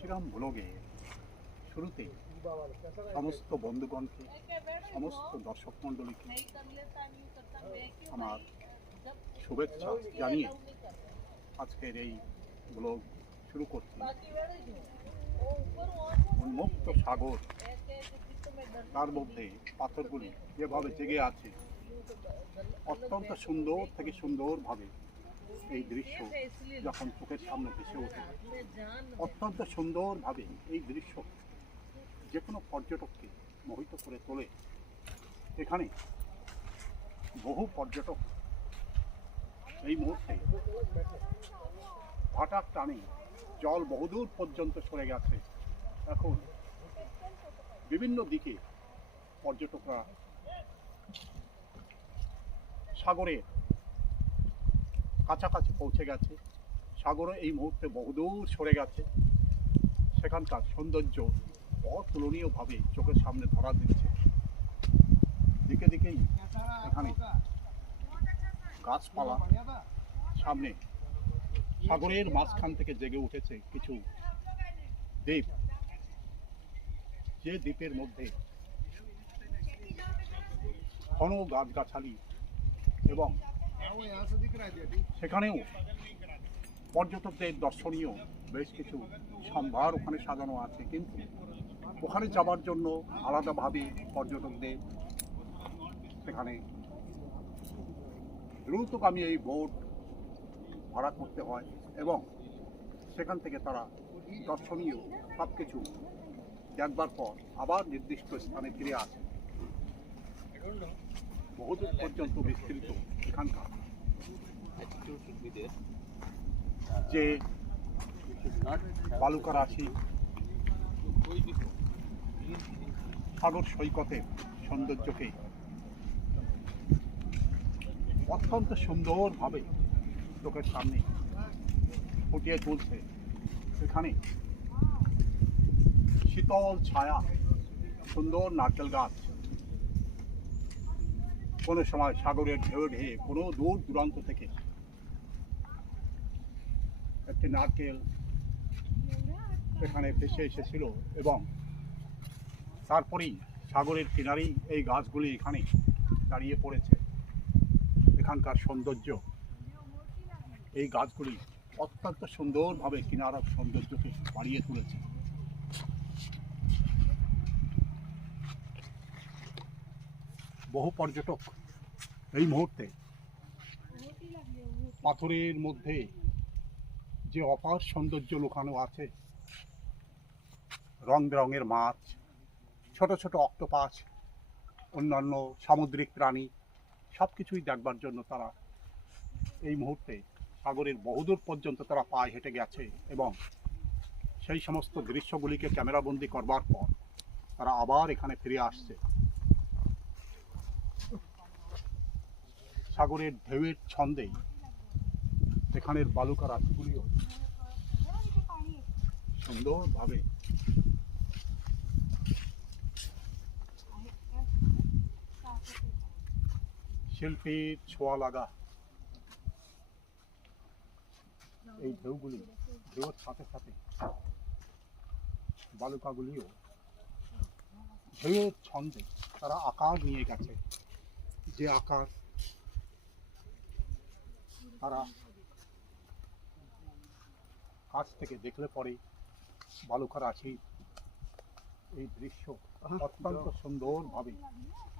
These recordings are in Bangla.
তুলসীরাম ব্লগে শুরুতে সমস্ত বন্ধুগণকে, সমস্ত দর্শক মণ্ডলীকে আমার শুভেচ্ছা জানিয়ে আজকের এই ব্লগ শুরু করছি। উন্মুক্ত সাগর, তার মধ্যে পাথরগুলি যেভাবে জেগে আছে, অত্যন্ত সুন্দর থেকে সুন্দরভাবে এই দৃশ্য যখন চোখের সামনে ভেসে ওঠে, অত্যন্ত সুন্দরভাবে এই দৃশ্য যে কোনো পর্যটককে মোহিত করে তোলে। এখানে বহু পর্যটক এই মুহূর্তে ভাটার টানে জল বহুদূর পর্যন্ত সরে গেছে। এখন বিভিন্ন দিকে পর্যটকরা সাগরের কাছাকাছি পৌঁছে গেছে। সাগরে এই মুহূর্তে বহুদূর সরে গেছে। সেখানকার সৌন্দর্য অতুলনীয়ভাবে চোখের সামনে ধরা দিচ্ছে। দিকে দিকেই এখানে গাছপালা, সামনে সাগরের মাঝখান থেকে জেগে উঠেছে কিছু দ্বীপ, যে দ্বীপের মধ্যে ঘন গাছগাছালি এবং সেখানেও পর্যটকদের দর্শনীয় বেশ কিছু সম্ভার ওখানে সাজানো আছে। কিন্তু ওখানে যাবার জন্য আলাদাভাবে পর্যটকদের সেখানে দ্রুতগামী এই বোট ভাড়া করতে হয় এবং সেখান থেকে তারা দর্শনীয় সব কিছু দেখবার পর আবার নির্দিষ্ট স্থানে ফিরে আসে। বহুদূর পর্যন্ত বিস্তৃত এখানকার যে বালুকা রাশি, সাগর সৈকতের সৌন্দর্যকে অত্যন্ত সুন্দরভাবে চোখের সামনে ফুটিয়ে তুলছে। এখানে শীতল ছায়া, সুন্দর নারকেল গাছ, কোনো সময় সাগরের ঢেউ ঢেয়ে কোনো দূর দূরান্ত থেকে একটি নারকেল এখানে ভেসে এসেছিল এবং তারপরেই সাগরের কিনারেই এই গাছগুলি এখানে দাঁড়িয়ে পড়েছে। এখানকার সৌন্দর্য, এই গাছগুলি অত্যন্ত সুন্দরভাবে কিনারার সৌন্দর্যকে বাড়িয়ে তুলেছে। বহু পর্যটক এই মুহূর্তে পাথরের মধ্যে যে অপার সৌন্দর্য লুকানো আছে, রং বেরঙের মাছ, ছোট ছোট অক্টোপাস, অন্যান্য সামুদ্রিক প্রাণী, সব কিছুই দেখবার জন্য তারা এই মুহূর্তে সাগরের বহুদূর পর্যন্ত তারা পায়ে হেঁটে গেছে এবং সেই সমস্ত দৃশ্যগুলিকে ক্যামেরাবন্দি করবার পর তারা আবার এখানে ফিরে আসছে। সাগরের ঢেউয়ের ছন্দে এখানের বালুকা রাশিগুলিও সুন্দরভাবে শিল্পীর ছোঁয়া লাগা এই ঢেউগুলি, ঢেউয়ের সাথে সাথে বালুকাগুলিও ঢেউয়ের ছন্দে তারা আকার নিয়ে গেছে। যে আকার তারা কাছ থেকে দেখলে পরে বালুকা রাশির এই দৃশ্য অত্যন্ত সুন্দরভাবে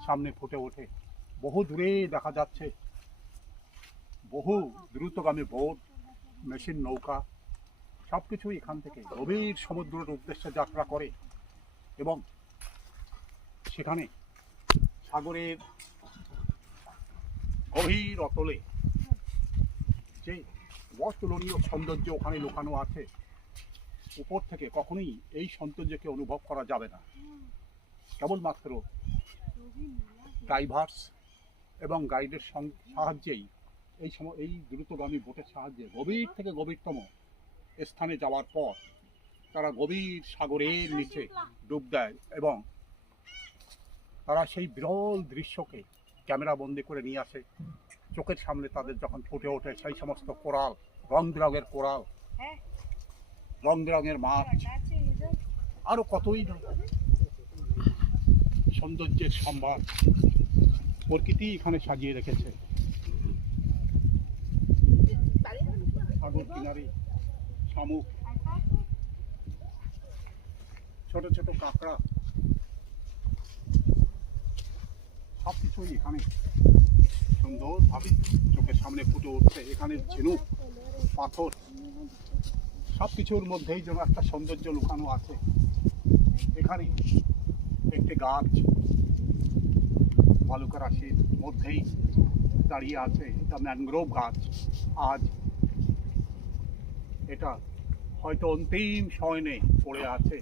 সামনে ফুটে ওঠে। বহু দূরে দেখা যাচ্ছে বহু দ্রুতগামী বোট, মেশিন নৌকা, সব কিছুই এখান থেকে গভীর সমুদ্রের উদ্দেশ্যে যাত্রা করে এবং সেখানে সাগরের গভীর অতলে যে অতুলনীয় সৌন্দর্য ওখানে লুকানো আছে, উপর থেকে কখনোই এই সৌন্দর্যকে অনুভব করা যাবে না। কেবলমাত্র ডাইভার্স এবং গাইডের সাহায্যেই এই দ্রুতগামী বোটের সাহায্যে গভীর থেকে গভীরতম স্থানে যাওয়ার পর তারা গভীর সাগরের নিচে ডুব দেয় এবং তারা সেই বিরল দৃশ্যকে ক্যামেরাবন্দি করে নিয়ে আসে। চোখের সামনে তাদের যখন ফুটে ওঠে সেই সমস্ত কোরাল, রং বেরঙের কোরাল, রং বেরঙের মাছ, আরো কতই না সৌন্দর্যের সম্ভার প্রকৃতি এখানে সাজিয়ে রেখেছে। সাগর কিনারে শামুক, ছোট ছোট কাঁকড়া, সব কিছুই এখানে সুন্দরভাবে চোখের সামনে ফুটে উঠছে। এখানে ঝিনুক, পাথর, সব কিছুর মধ্যেই যেন একটা সৌন্দর্য লুকানো আছে। এখানে একটি গাছ বালুকা রাশির মধ্যেই দাঁড়িয়ে আছে। এটা ম্যানগ্রোভ গাছ। আজ এটা হয়তো অন্তিম শয়নে পড়ে আছে,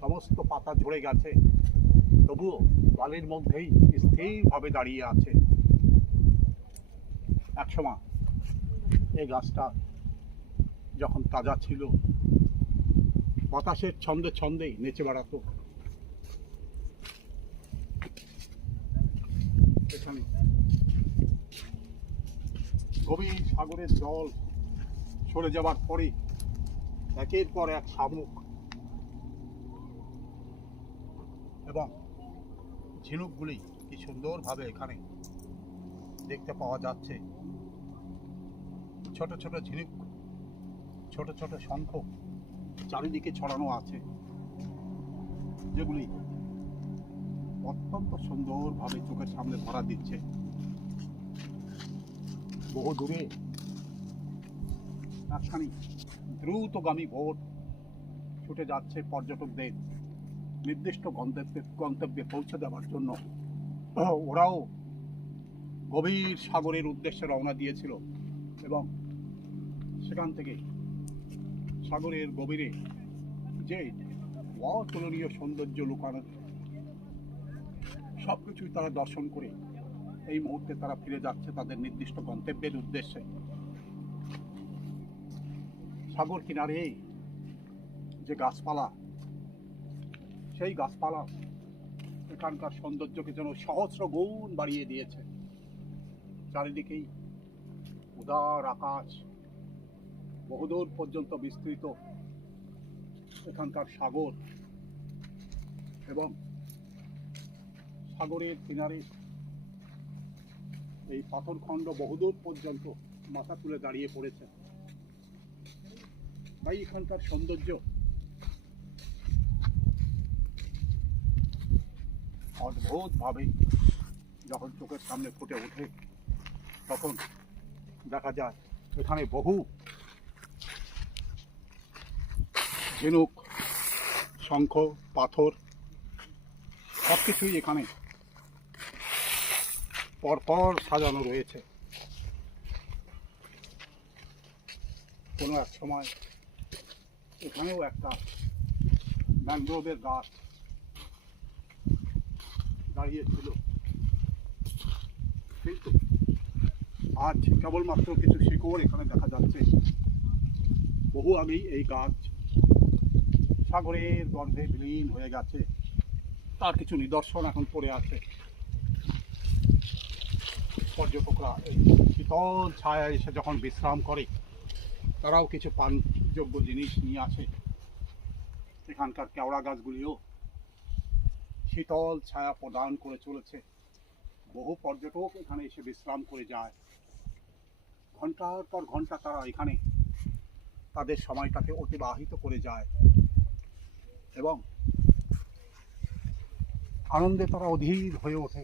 সমস্ত পাতা ঝরে গেছে, তবুও বালির মধ্যেই স্থিরভাবে দাঁড়িয়ে আছে। একসময় এই গাছটা যখন তাজা ছিল, বাতাসের ছন্দে ছন্দেই নেচে বেড়াতো। এখানে গভীর সাগরের জল সরে যাবার পরে একের পর এক শামুক এবং ঝিনুকগুলি কি সুন্দরভাবে এখানে দেখতে পাওয়া যাচ্ছে। ছোট ছোট ঝিনুক, ছোট ছোট শঙ্খ চারিদিকে ছড়ানো আছে, যেগুলি অত্যন্ত সুন্দরভাবে চোখের সামনে ধরা দিচ্ছে। বহু দূরে একখানি দ্রুতগামী বোট ছুটে যাচ্ছে পর্যটকদের নির্দিষ্ট গন্তব্যে পৌঁছে দেওয়ার জন্য। ওরাও গভীর সাগরের উদ্দেশ্যে রওনা দিয়েছিল এবং সেখান থেকে সাগরের গভীরে যে অতুলনীয় সৌন্দর্য লুকানো, সব কিছুই তারা দর্শন করে এই মুহূর্তে তারা ফিরে যাচ্ছে তাদের নির্দিষ্ট গন্তব্যের উদ্দেশ্যে। সাগর কিনারে যে গাছপালা, সেই গাছপালা এখানকার সৌন্দর্যকে যেন সহস্র গুণ বাড়িয়ে দিয়েছে। চারিদিকেই উদার আকাশ, বহুদূর পর্যন্ত বিস্তৃত এখানকার সাগর, এবং সাগরের কিনারে এই পাথরখণ্ড বহুদূর পর্যন্ত মাথা তুলে দাঁড়িয়ে পড়েছে। তাই এখানকার সৌন্দর্য অদ্ভুতভাবে যখন চোখের সামনে ফুটে ওঠে, তখন দেখা যায় এখানে বহু ঝিনুক, শঙ্খ, পাথর সব কিছুই এখানে পরপর সাজানো রয়েছে। কোনো এক সময় এখানেও একটা ম্যানগ্রোভের গাছ দাঁড়িয়েছিল, কিন্তু আজ কেবলমাত্র কিছু শিকড় এখানে দেখা যাচ্ছে। বহু আগেই এই গাছ সাগরের গন্ধে বিলীন হয়ে গেছে, তার কিছু নিদর্শন এখন পড়ে আছে। পর্যটকরা এই শীতল ছায়ায় এসে যখন বিশ্রাম করে, তারাও কিছু পানযোগ্য জিনিস নিয়ে আসে। এখানকার কেওড়া গাছগুলিও শীতল ছায়া প্রদান করে চলেছে। বহু পর্যটক এখানে এসে বিশ্রাম করে যায়। ঘন্টার পর ঘন্টা তারা এখানে তাদের সময়টাকে অতিবাহিত করে যায় এবং আনন্দে তারা অধীর হয়ে ওঠে।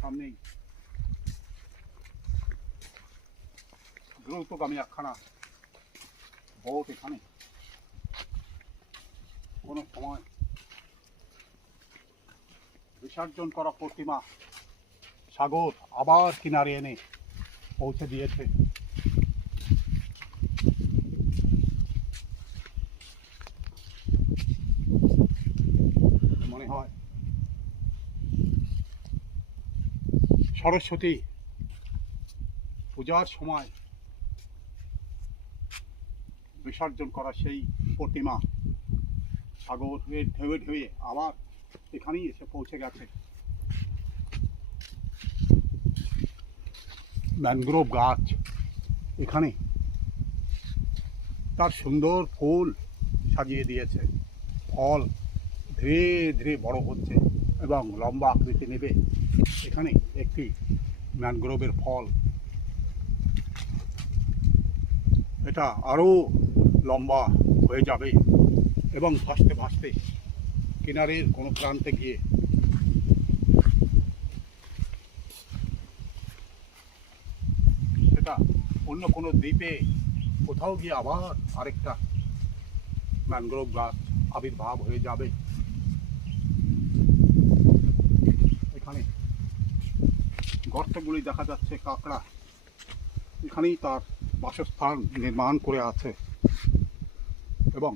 সামনেই দ্রুতগামী একখানা বোট এখানে কোনো সময় বিসর্জন করা প্রতিমা সাগর আবার কিনারে এনে পৌঁছে দিয়েছে। মনে হয় সরস্বতী পূজার সময় বিসর্জন করা সেই প্রতিমা সাগরের ঢেউয়ে ঢেউয়ে আবার এখানেই এসে পৌঁছে গেছে। ম্যানগ্রোভ গাছ এখানে তার সুন্দর ফুল সাজিয়ে দিয়েছে। ফল ধীরে ধীরে বড় হচ্ছে এবং লম্বা আকৃতি নেবে। এখানে একটি ম্যানগ্রোভের ফল, এটা আরও লম্বা হয়ে যাবে এবং ভাসতে ভাসতে কিনারের কোনো প্রান্তে গিয়ে সেটা অন্য কোনো দ্বীপে কোথাও গিয়ে আবার আরেকটা ম্যানগ্রোভ গাছ আবির্ভাব হয়ে যাবে। এখানে গর্তগুলি দেখা যাচ্ছে, কাঁকড়া এখানেই তার বাসস্থান নির্মাণ করে আছে এবং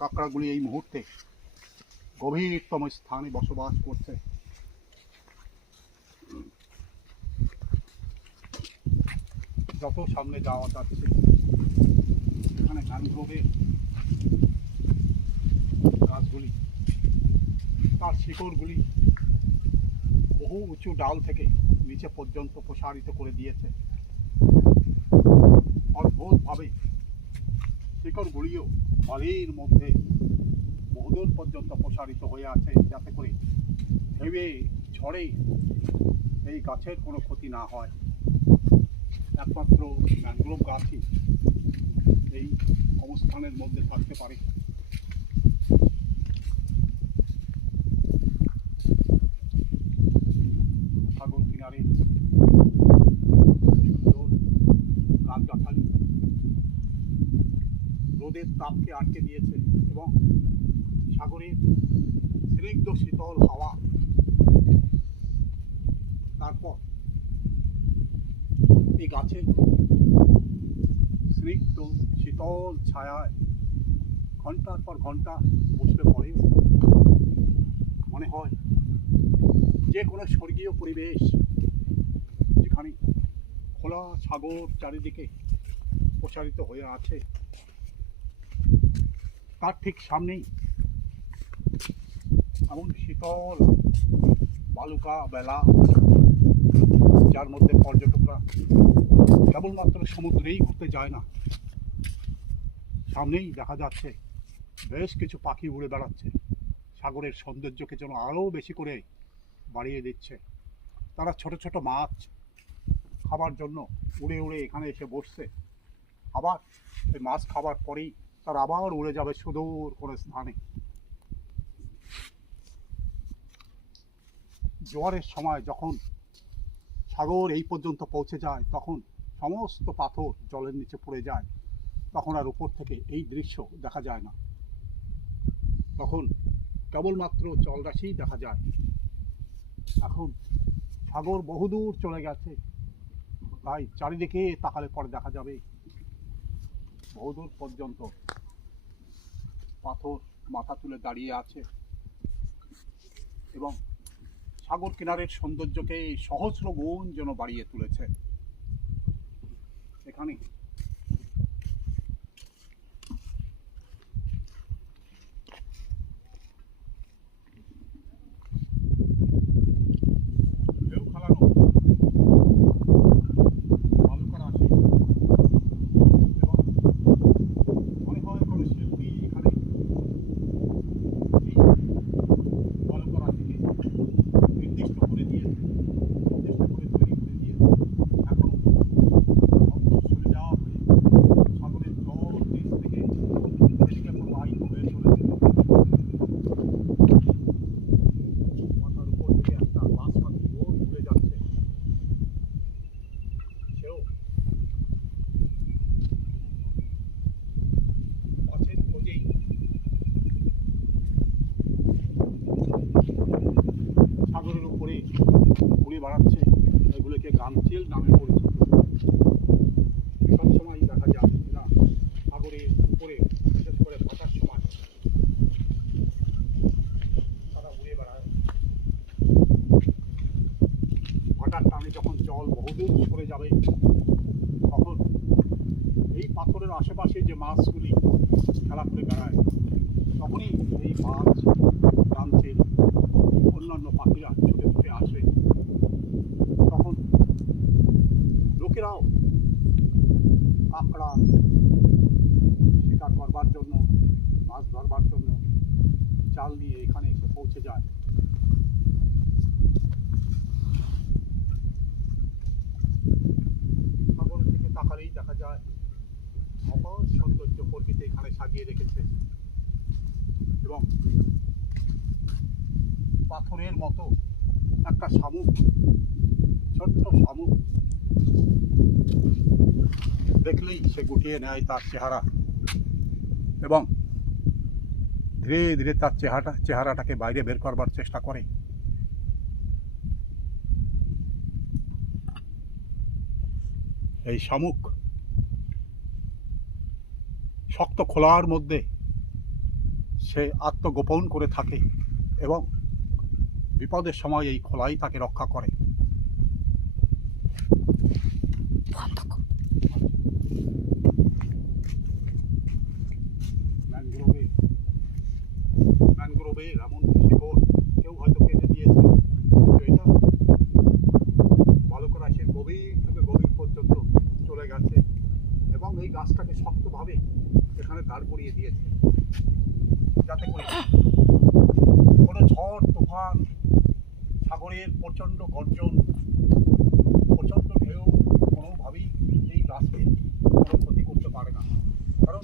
কাঁকড়াগুলি এই মুহূর্তে গভীরতম স্থানে বসবাস করছে। যত সামনে যাওয়া যাচ্ছে এখানে ম্যানগ্রোভের গাছগুলি তার শিকড়গুলি বহু উঁচু ডাল থেকে নিচে পর্যন্ত প্রসারিত করে দিয়েছে। অদ্ভুতভাবে শিকড়গুলিও বালির মধ্যে বহুদূর পর্যন্ত প্রসারিত হয়ে আছে, যাতে করে ভেবে ঝড়ে এই গাছের কোনো ক্ষতি না হয়। একমাত্র ম্যানগ্রোভ গাছই এই অবস্থানের মধ্যে থাকতে পারে। সাগর কিনারে সুন্দর গাছগাছালি রোদের তাপকে আটকে দিয়েছে এবং সাগরের স্নিগ্ধ শীতল হাওয়া, তারপর এই গাছের স্নিগ্ধ শীতল ছায়ায় ঘন্টার পর ঘন্টা বসলে পরেও মনে হয় যে কোনো স্বর্গীয় পরিবেশ, যেখানে খোলা সাগর চারিদিকে প্রসারিত হয়ে আছে, তার ঠিক সামনেই এমন শীতল বালুকা বেলা, যার মধ্যে পর্যটকরা কেবলমাত্র সমুদ্রেই ঘুরতে যায় না, সামনেই দেখা যাচ্ছে বেশ কিছু পাখি উড়ে বেড়াচ্ছে, সাগরের সৌন্দর্যকে যেন আরও বেশি করে বাড়িয়ে দিচ্ছে। তারা ছোট ছোট মাছ খাবার জন্য উড়ে উড়ে এখানে এসে বসছে, আবার এই মাছ খাবার পরেই তারা আবার উড়ে যাবে সুদূর কোনো স্থানে। জোয়ারের সময় যখন সাগর এই পর্যন্ত পৌঁছে যায়, তখন সমস্ত পাথর জলের নিচে পড়ে যায়, তখন আর উপর থেকে এই দৃশ্য দেখা যায় না, তখন কেবলমাত্র জলরাশিই দেখা যায়। এখন সাগর বহুদূর চলে গেছে, তাই চারিদিকে তাকালে পরে দেখা যাবে বহুদূর পর্যন্ত পাথর মাথা তুলে দাঁড়িয়ে আছে এবং সাগর কিনারের সৌন্দর্যকে সহস্র গুণ যেন বাড়িয়ে তুলেছে। এখানে ঢেউ খেলানো বালুকার আসে এবং মনে হয় কোনো শিল্পী এখানে এই বালুকার আসিকে নির্দিষ্ট করে দিয়েছে, নির্দিষ্ট করে তৈরি করে দিয়েছে। এখনো অন্তঃসূর্যা হয়ে সাগরের জল নিচ থেকে এদিকে প্রবাহিত হয়ে চলেছে। মাথার উপর থেকে একটা বাস পাখি ওই উড়ে যাচ্ছে, সেও মাছের খোঁজেই সাগরের উপরে উড়ে বেড়াচ্ছে। এগুলোকে গামচিল নামে পরিচিত। সবসময় দেখা যায় না সাগরের উপরে, বিশেষ করে ভাটার সময় তারা উড়ে বেড়ায়। ভাটার টানে যখন জল বহুদূর সরে যাবে, তখন এই পাথরের আশেপাশে যে মাছগুলি খেলা করে বেড়ায়, তখনই এই মাছ, গামচিল, অন্যান্য পাখিরা ছুটে ছুটে আসে। তখন লোকেরাও কাঁকড়া, শিকার করবার জন্য, মাছ ধরবার জন্য জাল নিয়ে এখানে এসে পৌঁছে যায়। সাগরের দিকে তাকালেই দেখা যায় অপার সৌন্দর্য প্রকৃতি এখানে সাজিয়ে রেখেছে এবং পাথরের মতো একটা শামুক, ছোট্ট শামুক দেখলেই সে গুটিয়ে নেয় তার চেহারা এবং ধীরে ধীরে তার চেহারাটাকে বাইরে বের করবার চেষ্টা করে। এই শামুক শক্ত খোলার মধ্যে সে আত্মগোপন করে থাকে এবং বিপদের সময় এই খোলাই তাকে রক্ষা করে। ম্যানগ্রোভের এমন শিকড় কেউ হয়তো কেটে দিয়েছে, কিন্তু এটা বালুকা রাশির গভীর থেকে গভীর পর্যন্ত চলে গেছে এবং এই গাছটাকে শক্তভাবে এখানে দাঁড় করিয়ে দিয়েছে, যাতে করে কোনো ঝড় তুফান, সাগরের প্রচণ্ড গর্জন, প্রচণ্ড ঢেউ কোনোভাবেই এই গাছকে কোনো ক্ষতি করতে পারে না। কারণ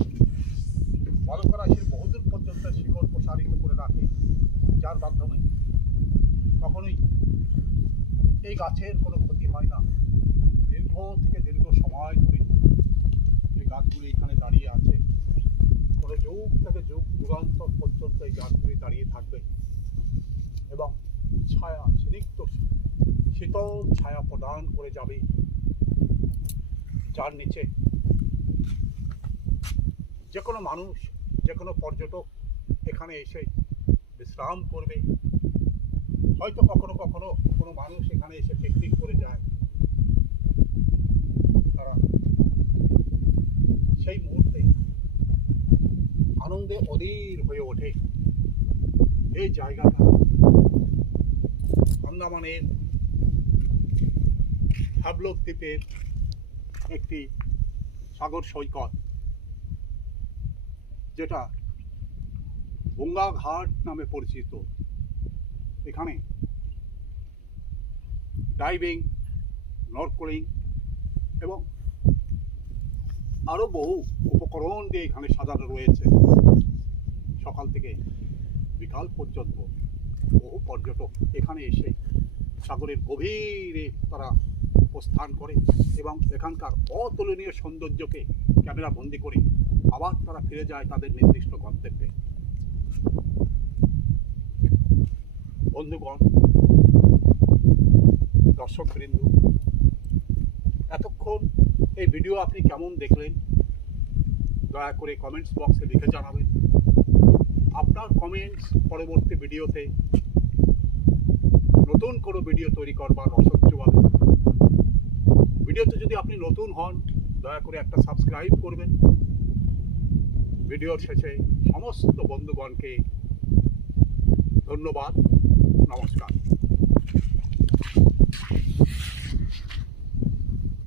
বালুকা রাশির বহুদূর পর্যন্ত শিকড় প্রসারিত করে রাখে, যার মাধ্যমে কখনোই এই গাছের কোনো ক্ষতি হয় না। দীর্ঘ থেকে দীর্ঘ সময় ধরে এই গাছগুলি এখানে দাঁড়িয়ে আছে, কোনো যুগ থেকে যুগান্তর পর্যন্ত এই গাছগুলি দাঁড়িয়ে থাকবে এবং ছায়া, স্নিগ্ধ শীতল ছায়া প্রদান করে যাবে, যার নিচে যে কোনো মানুষ, যে কোনো পর্যটক এখানে এসে বিশ্রাম করবে। হয়তো কখনো কখনো কোনো মানুষ এখানে এসে পিকনিক করে যায়, তারা সেই মুহূর্তে আনন্দে অধীর হয়ে ওঠে। এই জায়গাটা আন্দামানের হ্যাভলক দ্বীপের একটি সাগর সৈকত, যেটা গঙ্গা ঘাট নামে পরিচিত। এখানে ডাইভিং, নর্কলিং এবং আরও বহু উপকরণ দিয়ে এখানে সাজানো রয়েছে। সকাল থেকে বিকাল পর্যন্ত বহু পর্যটক এখানে এসে সাগরের গভীরে তারা প্রস্থান করে এবং এখানকার অতুলনীয় সৌন্দর্যকে ক্যামেরা বন্দি করে আবার তারা ফিরে যায় তাদের নির্দিষ্ট গন্তব্যে। বন্ধুগণ, দর্শকবৃন্দ, এতক্ষণ এই ভিডিও আপনি কেমন দেখলেন দয়া করে কমেন্টস বক্সে লিখে জানাবেন। আপনার কমেন্টস পরবর্তী ভিডিওতে নতুন কোনো ভিডিও তৈরি করবার রসদ যোগাবে। ভিডিওতে যদি আপনি নতুন হন দয়া করে একটা সাবস্ক্রাইব করবেন। ভিডিওর শেষে সমস্ত বন্ধুগণকে ধন্যবাদ, নমস্কার।